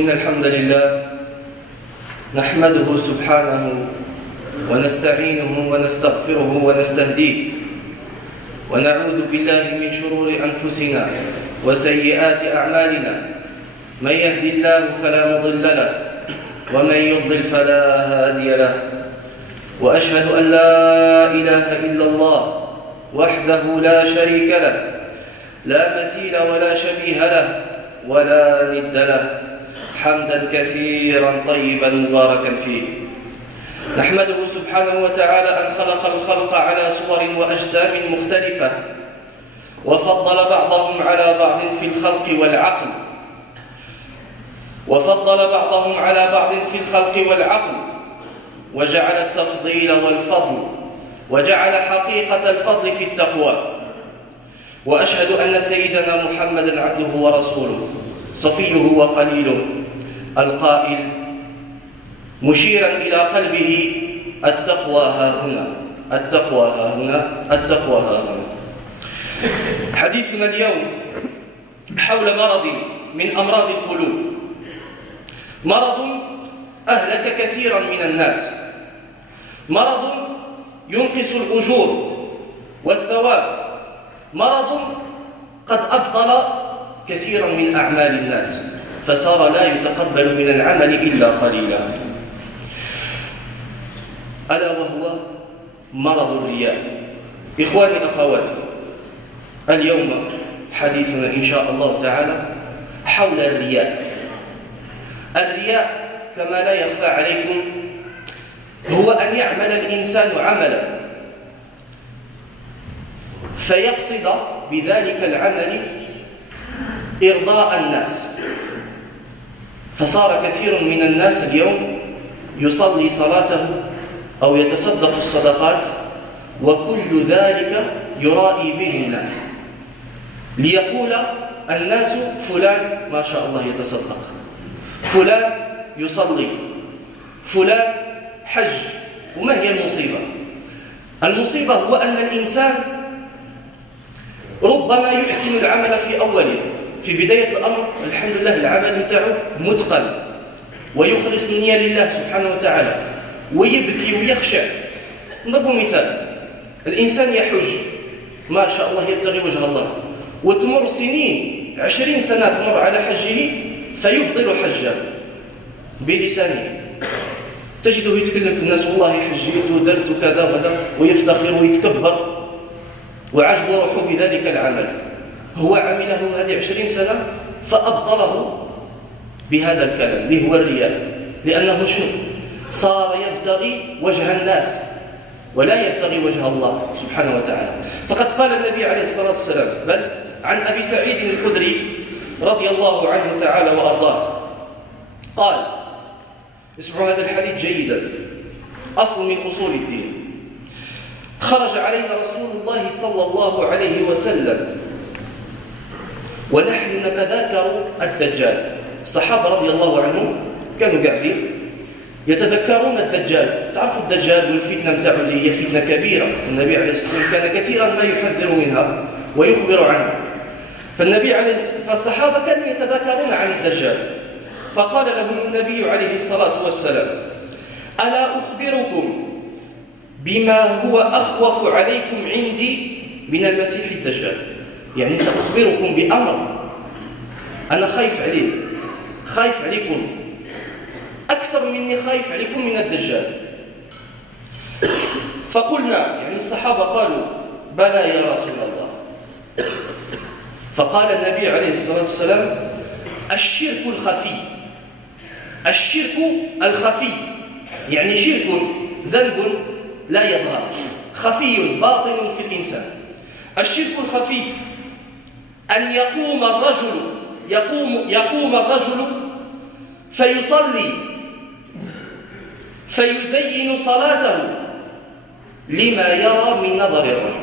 إن الحمد لله نحمده سبحانه ونستعينه ونستغفره ونستهديه ونعوذ بالله من شرور أنفسنا وسيئات أعمالنا. من يهد الله فلا مضل له ومن يضلل فلا هادي له، وأشهد أن لا إله إلا الله وحده لا شريك له، لا مثيل ولا شبيه له ولا ند له، حمدا كثيرا طيبا مباركا فيه. نحمده سبحانه وتعالى أن خلق الخلق على صور وأجسام مختلفة، وفضل بعضهم على بعض في الخلق والعقل، وجعل التفضيل والفضل، وجعل حقيقة الفضل في التقوى. وأشهد أن سيدنا محمدًا عبده ورسوله صفيه وخليله القائل مشيرا إلى قلبه: التقوى ها هنا، التقوى ها هنا، التقوى ها هنا. حديثنا اليوم حول مرض من أمراض القلوب، مرض أهلك كثيرا من الناس، مرض ينقص الأجور والثواب، مرض قد أبطل كثيرا من أعمال الناس، فصار لا يتقبل من العمل إلا قليلا، ألا وهو مرض الرياء. إخواني أخواتي، اليوم حديثنا إن شاء الله تعالى حول الرياء. الرياء كما لا يخفى عليكم هو أن يعمل الإنسان عملا فيقصد بذلك العمل إرضاء الناس. فصار كثير من الناس اليوم يصلي صلاته أو يتصدق الصدقات وكل ذلك يرائي به الناس، ليقول الناس فلان ما شاء الله يتصدق، فلان يصلي، فلان حج. وما هي المصيبة؟ المصيبة هو أن الإنسان ربما يحسن العمل في أوله، في بداية الأمر الحمد لله العمل نتاعو متقن ويخلص النية لله سبحانه وتعالى ويبكي ويخشع. نضرب مثال: الإنسان يحج ما شاء الله يبتغي وجه الله، وتمر سنين 20 سنة تمر على حجه فيبطل حجه بلسانه، تجده يتكلم في الناس: والله حجيت ودرت كذا وكذا، ويفتخر ويتكبر وعجب روحه بذلك العمل. هو عمله هذه 20 سنة فأبطله بهذا الكلام اللي هو الرياء، لأنه شنو؟ صار يبتغي وجه الناس ولا يبتغي وجه الله سبحانه وتعالى. فقد قال النبي عليه الصلاة والسلام، بل عن أبي سعيد الخدري رضي الله عنه تعالى وأرضاه قال: اسمعوا هذا الحديث جيدا، أصل من أصول الدين: خرج علينا رسول الله صلى الله عليه وسلم ونحن نتذاكر الدجال. الصحابة رضي الله عنهم كانوا قاعدين يتذكرون الدجال. تعرفوا الدجال والفتنة نتاعو اللي هي فتنة كبيرة، النبي عليه الصلاة والسلام كان كثيرا ما يحذر منها ويخبر عنها. فالصحابة كانوا يتذاكرون عن الدجال، فقال لهم النبي عليه الصلاة والسلام: ألا أخبركم بما هو أخوف عليكم عندي من المسيح الدجال؟ يعني سأخبركم بأمر أنا خايف عليه، خايف عليكم أكثر مني خايف عليكم من الدجال. فقلنا، يعني الصحابة قالوا: بلى يا رسول الله. فقال النبي عليه الصلاة والسلام: الشرك الخفي. الشرك الخفي يعني شرك ذنب لا يظهر، خفي باطن في الإنسان. الشرك الخفي أن يقوم الرجل فيصلي فيزين صلاته لما يرى من نظر الرجل.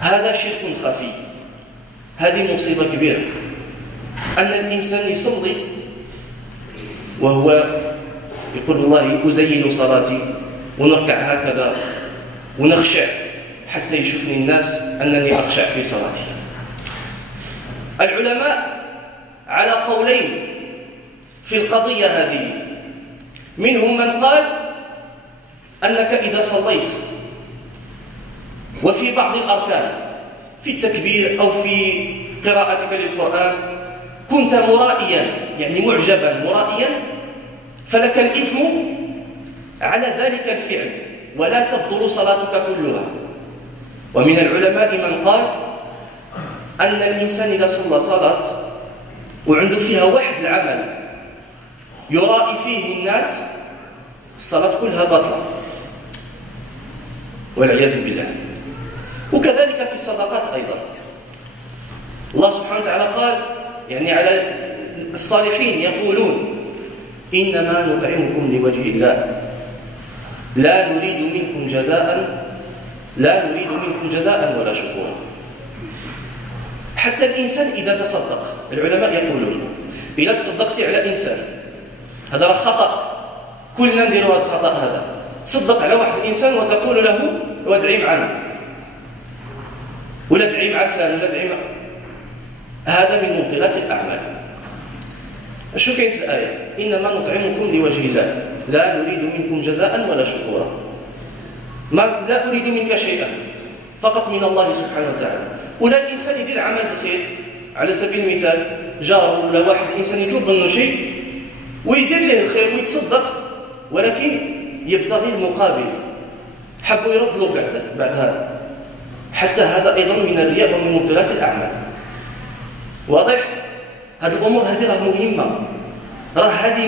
هذا شرك خفي، هذه مصيبة كبيرة. أن الإنسان يصلي وهو يقول: والله أزين صلاتي ونركع هكذا ونخشع حتى يشوفني الناس أنني أخشع في صلاتي. العلماء على قولين في القضية هذه. منهم من قال أنك إذا صليت وفي بعض الأركان في التكبير أو في قراءتك للقرآن كنت مرائيا، يعني معجبا مرائيا، فلك الإثم على ذلك الفعل ولا تبطل صلاتك كلها. ومن العلماء من قال أن الإنسان إذا صلى صلاة وعنده فيها واحد العمل يرائي فيه الناس، الصلاة كلها باطلة والعياذ بالله. وكذلك في الصدقات أيضا، الله سبحانه وتعالى قال يعني على الصالحين يقولون إنما نطعمكم لوجه الله لا نريد منكم جزاء ولا شكورا. حتى الإنسان إذا تصدق، العلماء يقولون إذا تصدقت على إنسان هذا خطأ، كلنا نديروا هذا الخطأ هذا، تصدق على واحد الإنسان وتقول له وادعي معنا ولا ادعي مع فلان ولا ادعي مع، هذا من مبطلات الأعمال. شو كاين في الآية؟ إنما نطعمكم لوجه الله لا نريد منكم جزاء ولا شكورا. ما لا أريد منك شيئا، فقط من الله سبحانه وتعالى. ولا الإنسان يدير عمل الخير، على سبيل المثال جاره ولا واحد الإنسان يطلب منه شيء ويدير له الخير ويتصدق، ولكن يبتغي المقابل، حبوا يرد له بعد هذا، حتى هذا أيضا من الرياء ومن مبطلات الأعمال. واضح؟ هذه الأمور هذه راه مهمة، راه هذه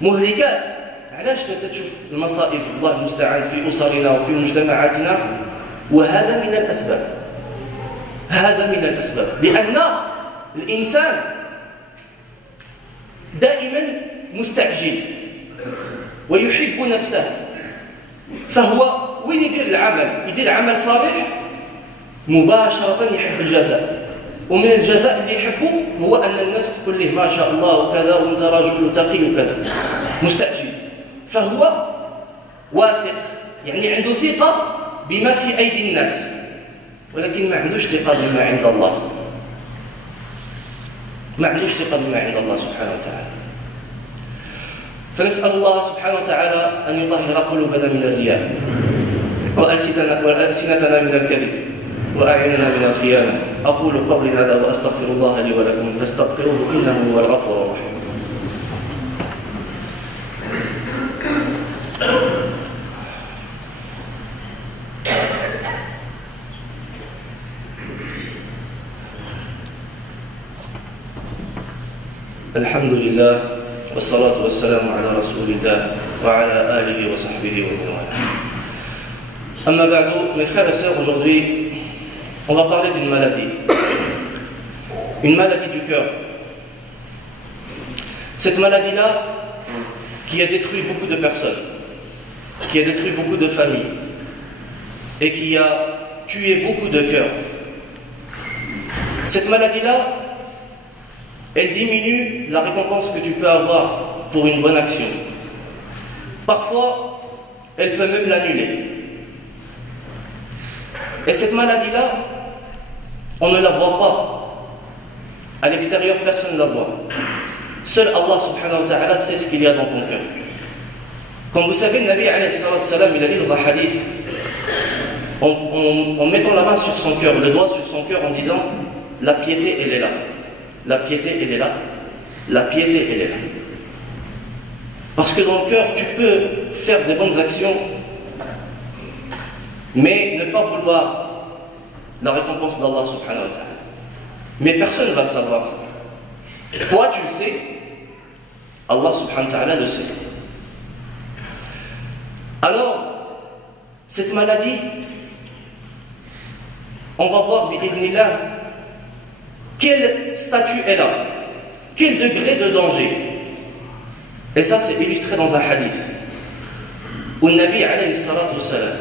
مهلكات. علاش تشوف المصائب الله المستعان في أسرنا وفي مجتمعاتنا؟ وهذا من الأسباب، لأن الإنسان دائما مستعجل ويحب نفسه، فهو وين يدير عمل صالح مباشرة يحب الجزاء، ومن الجزاء اللي يحبه هو أن الناس تقول له ما شاء الله وكذا وانت رجل تقي وكذا، مستعجل. فهو واثق، يعني عنده ثقة بما في أيدي الناس، ولكن ما عندوش ثقة بما عند الله، سبحانه وتعالى. فنسأل الله سبحانه وتعالى أن يطهر قلوبنا من الرياء وألسنتنا من الكذب وأعيننا من الخيانة. أقول قولي هذا وأستغفر الله لي ولكم فاستغفروه إنه هو الغفور الرحيم. الحمد لله والصلاة والسلام على رسول الله وعلى آله وصحبه ومن والاه. Amma ba'dou, mes frères et sœurs, aujourd'hui, on va parler d'une maladie du cœur. Cette maladie-là, qui a détruit beaucoup de personnes, qui a détruit beaucoup de familles, et qui a tué beaucoup de cœurs. Cette maladie-là, elle diminue la récompense que tu peux avoir pour une bonne action. Parfois, elle peut même l'annuler. Et cette maladie-là, on ne la voit pas. À l'extérieur, personne ne la voit. Seul Allah subhanahu wa ta'ala sait ce qu'il y a dans ton cœur. Comme vous savez, le Nabi alayhi salam, il a dit dans un hadith, en mettant la main sur son cœur, le doigt sur son cœur, en disant la piété, elle est là. La piété, elle est là. La piété, elle est là. Parce que dans le cœur, tu peux faire des bonnes actions, mais ne pas vouloir la récompense d'Allah subhanahu wa ta'ala. Mais personne ne va le savoir ça. Toi tu le sais, Allah subhanahu wa ta'ala le sait. Alors, cette maladie, on va voir bi'idhnillah quel statut elle a, quel degré de danger. Et ça c'est illustré dans un hadith où le Nabi alayhi salatu wassalam,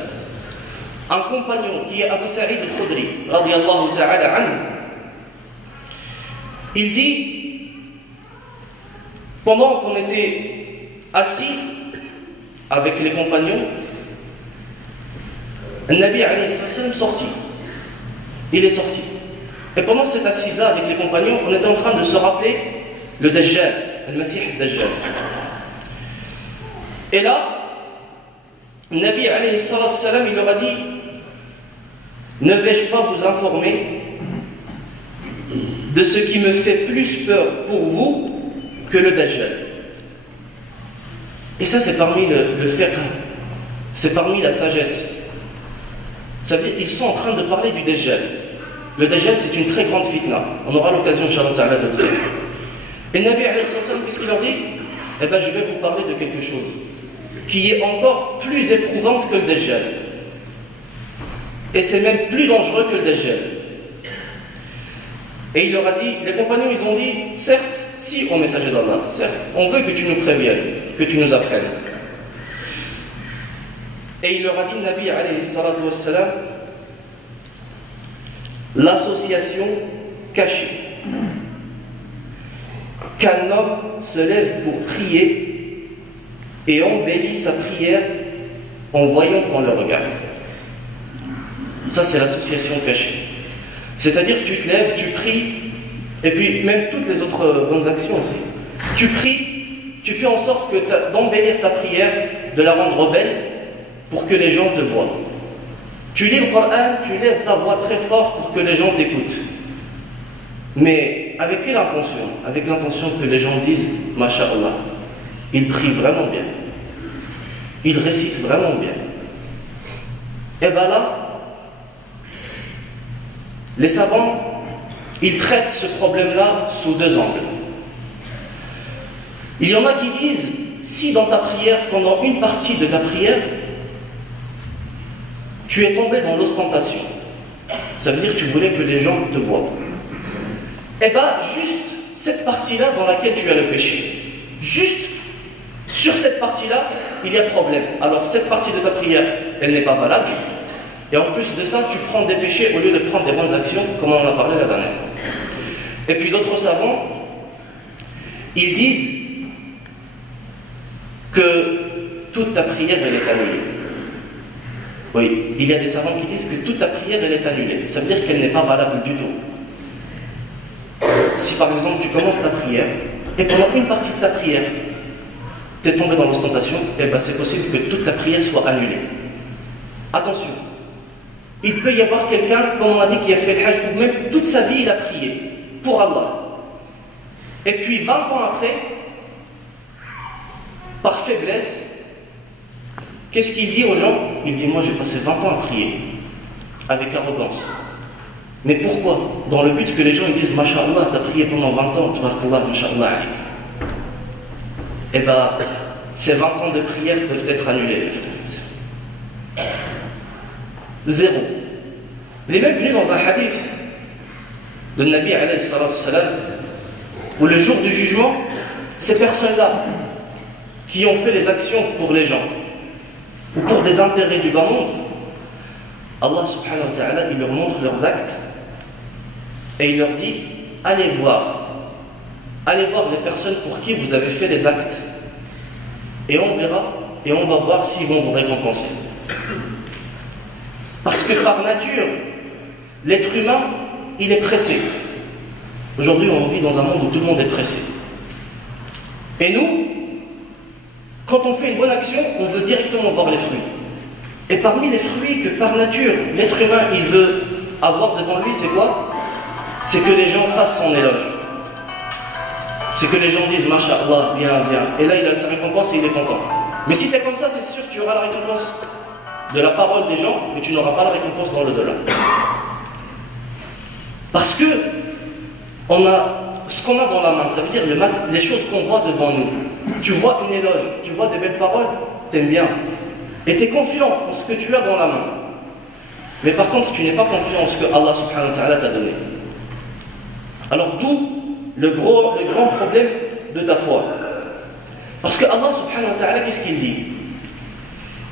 un compagnon qui est Abu Sa'id al-Khudri, radiyallahu ta'ala anhu, il dit, pendant qu'on était assis avec les compagnons, le Nabi alayhi sallam sorti. Il est sorti. Et pendant cette assise-là avec les compagnons, on était en train de se rappeler le Dajjal, le Masih Dajjal. Et là, Nabi alayhi salam, il leur a dit: ne vais-je pas vous informer de ce qui me fait plus peur pour vous que le Dajjal? Et ça, c'est parmi le fiqh, c'est parmi la sagesse. Ça veut dire, ils sont en train de parler du Dajjal. Le Dajjal, c'est une très grande fitna. On aura l'occasion, Inch'Allah ta'ala, de le traiter. Et Nabi alayhi salam, qu'est-ce qu'il leur dit? Eh bien, je vais vous parler de quelque chose qui est encore plus éprouvante que le Dajjal. Et c'est même plus dangereux que le Dajjal. Et il leur a dit, les compagnons, ils ont dit: certes, si, ô messager d'Allah, certes, on veut que tu nous préviennes, que tu nous apprennes. Et il leur a dit, Nabi alayhi salatu wassalam, l'association cachée. Qu'un homme se lève pour prier et embellit sa prière en voyant qu'on le regarde. Ça, c'est l'association cachée. C'est-à-dire que tu te lèves, tu pries, et puis même toutes les autres bonnes actions aussi. Tu pries, tu fais en sorte d'embellir ta prière, de la rendre belle, pour que les gens te voient. Tu lis le Coran, tu lèves ta voix très fort pour que les gens t'écoutent. Mais avec quelle intention? Avec l'intention que les gens disent: Masha'Allah, il prie vraiment bien, il récite vraiment bien. Et bien là, les savants, ils traitent ce problème-là sous deux angles. Il y en a qui disent: si dans ta prière, pendant une partie de ta prière, tu es tombé dans l'ostentation, ça veut dire que tu voulais que les gens te voient. Eh bien, juste cette partie-là dans laquelle tu as le péché, juste sur cette partie-là, il y a problème. Alors cette partie de ta prière, elle n'est pas valable. Et en plus de ça, tu prends des péchés au lieu de prendre des bonnes actions, comme on en a parlé la dernière fois. Et puis d'autres savants, ils disent que toute ta prière, elle est annulée. Oui, il y a des savants qui disent que toute ta prière, elle est annulée. Ça veut dire qu'elle n'est pas valable du tout. Si par exemple tu commences ta prière, et pendant une partie de ta prière, tu es tombé dans l'ostentation, eh bien c'est possible que toute ta prière soit annulée. Attention, il peut y avoir quelqu'un, comme on a dit, qui a fait le hajj, ou même toute sa vie il a prié pour Allah. Et puis 20 ans après, par faiblesse, qu'est-ce qu'il dit aux gens? Il dit: moi j'ai passé 20 ans à prier, avec arrogance. Mais pourquoi? Dans le but que les gens ils disent: Masha'Allah, tu as prié pendant 20 ans, tabarakallah, Masha'Allah. Eh bien, ces 20 ans de prière peuvent être annulés, mes frères. Zéro. Il est même venu dans un hadith de Nabi alayhi salam, où le jour du jugement, ces personnes-là qui ont fait les actions pour les gens, ou pour des intérêts du bas monde, Allah subhanahu wa ta'ala, il leur montre leurs actes, et il leur dit: allez voir les personnes pour qui vous avez fait les actes, et on verra, et on va voir s'ils vont vous récompenser. Parce que par nature, l'être humain, il est pressé. Aujourd'hui, on vit dans un monde où tout le monde est pressé. Et nous, quand on fait une bonne action, on veut directement voir les fruits. Et parmi les fruits que par nature, l'être humain, il veut avoir devant lui, c'est quoi? C'est que les gens fassent son éloge. C'est que les gens disent: Masha'Allah, bien, bien. Et là, il a sa récompense et il est content. Mais si c'est comme ça, c'est sûr que tu auras la récompense de la parole des gens, mais tu n'auras pas la récompense dans l'au-delà. Parce que ce qu'on a dans la main, ça veut dire les choses qu'on voit devant nous. Tu vois une éloge, tu vois des belles paroles, t'aimes bien. Et tu es confiant en ce que tu as dans la main. Mais par contre, tu n'es pas confiant en ce que Allah subhanahu wa ta'ala t'a donné. Alors d'où le grand problème de ta foi. Parce que Allah subhanahu wa ta'ala, qu'est-ce qu'il dit?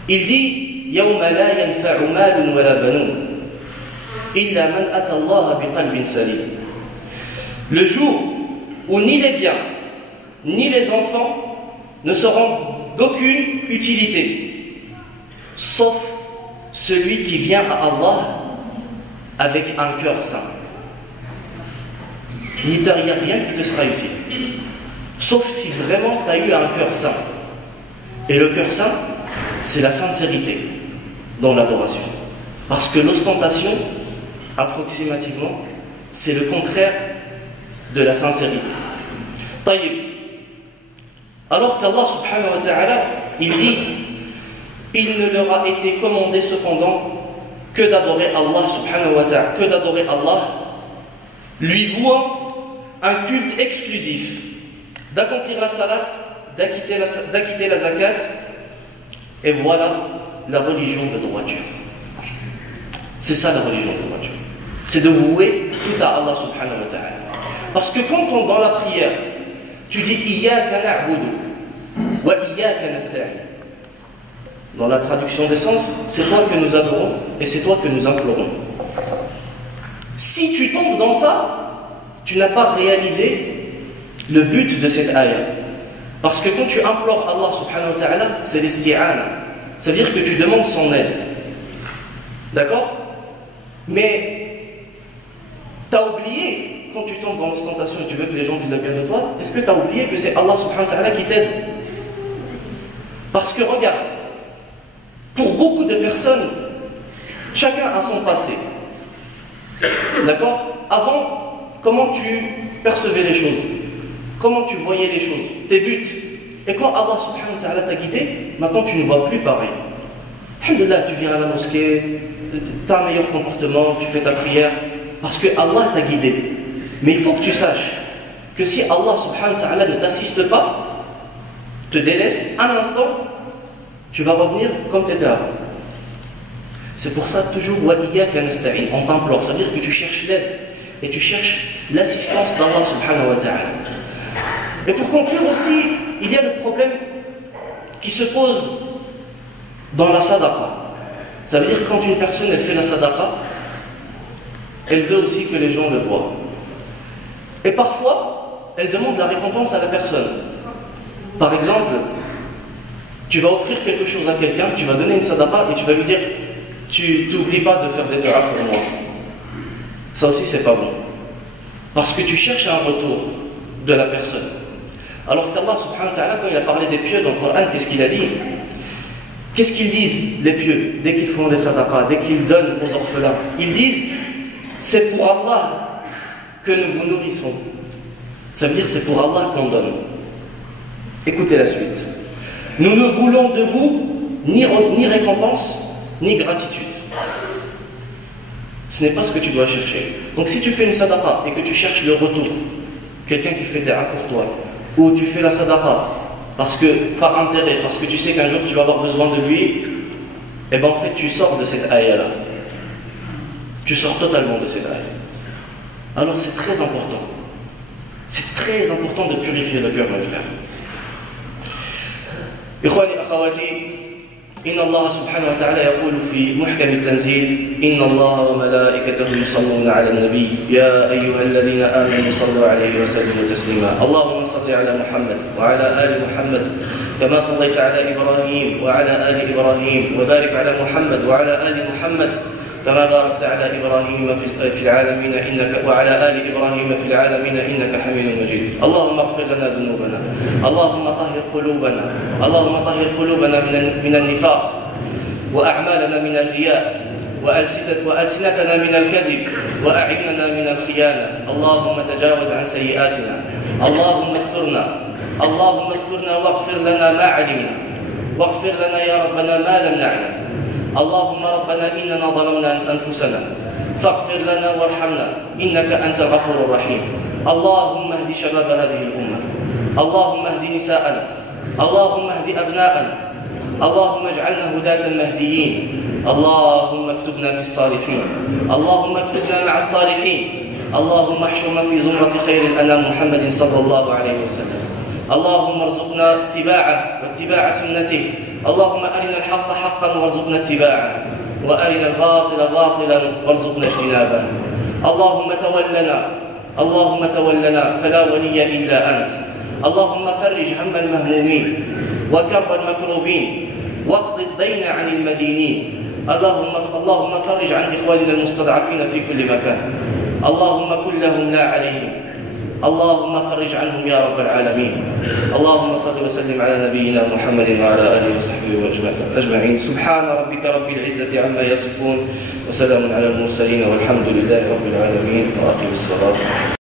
Il dit: يَوْمَ لَا يَنْفَعُ مَالٌ وَلَا بَنُونَ إِلَّا مَنْ أَتَى اللَّهَ بِقَلْبٍ سَلِيمٍ. Le jour où ni les biens, ni les enfants ne seront d'aucune utilité, sauf celui qui vient à Allah avec un cœur saint. il n'y a rien qui te sera utile. Sauf si vraiment tu as eu un cœur saint. Et le cœur saint, c'est la sincérité dans l'adoration. Parce que l'ostentation, approximativement, c'est le contraire de la sincérité. Taïb. Alors qu'Allah subhanahu wa ta'ala, il dit, il ne leur a été commandé cependant que d'adorer Allah subhanahu wa ta'ala, que d'adorer Allah, lui vouant un culte exclusif, d'accomplir la salat, d'acquitter la zakat, et voilà la religion de droiture. C'est ça la religion de droiture. C'est de vouer tout à Allah subhanahu wa ta'ala. Parce que quand on, dans la prière, tu dis Iyyaka na'budu wa iyyaka nasta'in. Dans la traduction des sens, c'est toi que nous adorons et c'est toi que nous implorons. Si tu tombes dans ça, tu n'as pas réalisé le but de cette ayah. Parce que quand tu implores Allah subhanahu wa ta'ala, c'est l'isti'ana. Ça veut dire que tu demandes son aide. D'accord? Mais tu as oublié, quand tu tombes dans l'ostentation et tu veux que les gens disent le bien de toi, est-ce que tu as oublié que c'est Allah subhanahu wa ta'ala qui t'aide? Parce que regarde, pour beaucoup de personnes, chacun a son passé. D'accord? Avant, comment tu percevais les choses? Comment tu voyais les choses? Tes buts. Et quand Allah subhanahu wa ta'ala t'a guidé, maintenant tu ne vois plus pareil. Alhamdulillah, tu viens à la mosquée, tu as un meilleur comportement, tu fais ta prière, parce que Allah t'a guidé. Mais il faut que tu saches que si Allah subhanahu wa ta'ala ne t'assiste pas, te délaisse un instant, tu vas revenir comme tu étais avant. C'est pour ça toujours wa iyyaka nasta'in, on t'implore, ça veut dire que tu cherches l'aide et tu cherches l'assistance d'Allah subhanahu wa ta'ala. Et pour conclure aussi, il y a le problème qui se pose dans la sadaqa. Ça veut dire que quand une personne elle fait la sadaqa, elle veut aussi que les gens le voient. Et parfois, elle demande la récompense à la personne. Par exemple, tu vas offrir quelque chose à quelqu'un, tu vas donner une sadaqa et tu vas lui dire tu n'oublies pas de faire des du'a pour moi. Ça aussi c'est pas bon. Parce que tu cherches un retour de la personne. Alors qu'Allah subhanahu wa ta'ala, quand il a parlé des pieux dans le Coran, qu'est-ce qu'il a dit? Qu'est-ce qu'ils disent les pieux dès qu'ils font les sadaqas, dès qu'ils donnent aux orphelins? Ils disent c'est pour Allah que nous vous nourrissons. Ça veut dire c'est pour Allah qu'on donne. Écoutez la suite. Nous ne voulons de vous ni récompense, ni gratitude. Ce n'est pas ce que tu dois chercher. Donc si tu fais une sadaqa et que tu cherches le retour, quelqu'un qui fait des dua pour toi, ou tu fais la sadaqa parce que, par intérêt, parce que tu sais qu'un jour tu vas avoir besoin de lui, et bien en fait tu sors de cette ayah-là. Tu sors totalement de cette ayah. Alors c'est très important. C'est très important de purifier le cœur, mes frères. إخواني أخواتي إن الله سبحانه وتعالى يقول في محكم التنزيل إن الله وملائكته يصلون على النبي يا أيها الذين آمنوا صلوا عليه وسلموا تسليما اللهم صل على محمد وعلى آل محمد كما صليت على إبراهيم وعلى آل إبراهيم وبارك على محمد وعلى آل محمد كما باركت على إبراهيم في العالمين إنك وعلى آل إبراهيم في العالمين إنك حميد مجيد اللهم اغفر لنا ذنوبنا اللهم طهر قلوبنا اللهم طهر قلوبنا من النفاق وأعمالنا من الرياء وألسنتنا من الكذب وأعيننا من الخيانة اللهم تجاوز عن سيئاتنا اللهم استرنا واغفر لنا ما علمنا واغفر لنا يا ربنا ما لم نعلم اللهم ربنا إننا ظلمنا أنفسنا فاغفر لنا وارحمنا إنك أنت الغفور الرحيم اللهم اهد شباب هذه الأمة اللهم اهد نساءنا اللهم اهد أبناءنا اللهم اجعلنا هداة مهديين اللهم اكتبنا في الصالحين اللهم اكتبنا مع الصالحين اللهم احشرنا في زمرة خير الأنام محمد صلى الله عليه وسلم اللهم ارزقنا اتباعه واتباع سنته اللهم أرنا الحق حقا وارزقنا اتباعه وأرنا الباطل باطلا وارزقنا اجتنابه اللهم تولنا فلا ولي إلا أنت اللهم فرج هم المهمومين وكرب المكروبين واقض الدين عن المدينين اللهم فرج عن إخواننا المستضعفين في كل مكان اللهم كن لهم لا عليهم اللهم فرج عنهم يا رب العالمين. اللهم صل وسلم على نبينا محمد وعلى آله وصحبه أجمعين. سبحان ربك رب العزة عما يصفون وسلام على المرسلين والحمد لله رب العالمين وأقم الصلاة.